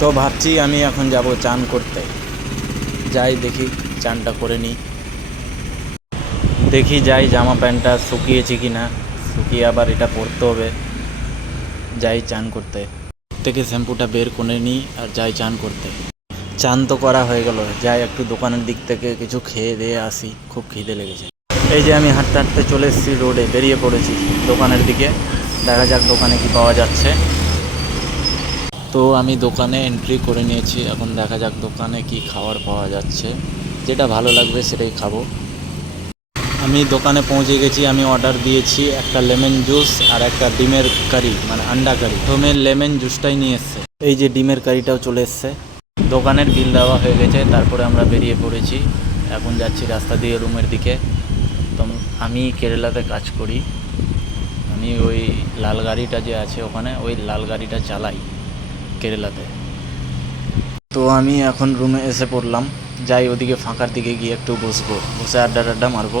তো ভাবছি আমি এখন যাব চান করতে। যাই দেখি চানটা করে নিই, দেখি যাই জামা প্যান্টটা শুকিয়েছে কি না, শুকিয়ে আবার এটা পরতে হবে। যাই চান করতে, থেকে শ্যাম্পুটা বের করে নিই আর যাই চান করতে। চান তো করা হয়ে গেল, যাই একটু দোকানের দিক থেকে কিছু খেয়ে দিয়ে আসি, খুব খিদে লেগেছে। এই যে আমি হাঁটতে হাঁটতে চলে এসেছি রোডে, বেরিয়ে পড়েছি দোকানের দিকে। দেখা যাক দোকানে কি পাওয়া যাচ্ছে। তো আমি দোকানে এন্ট্রি করে নিয়েছি, এখন দেখা যাক দোকানে কি খাবার পাওয়া যাচ্ছে, যেটা ভালো লাগবে সেটাই খাবো। আমি দোকানে পৌঁছে গেছি, আমি অর্ডার দিয়েছি একটা লেমন জুস আর একটা ডিমের কারি, মানে আন্ডা কারি। প্রথমে লেমন জুসটাই নিয়ে এসছে, এই যে ডিমের কারিটাও চলে এসছে। দোকানের বিল দেওয়া হয়ে গেছে, তারপরে আমরা বেরিয়ে পড়েছি। এখন যাচ্ছি রাস্তা দিয়ে রুমের দিকে। তো আমি কেরালাতে কাজ করি, আমি ওই লাল গাড়িটা যে আছে ওখানে, ওই লাল গাড়িটা চালাই কেরালাতে। তো আমি এখন রুমে এসে পড়লাম, যাই ওদিকে ফাঁকার দিকে গিয়ে একটু বসবো, বসে আড্ডা মারবো।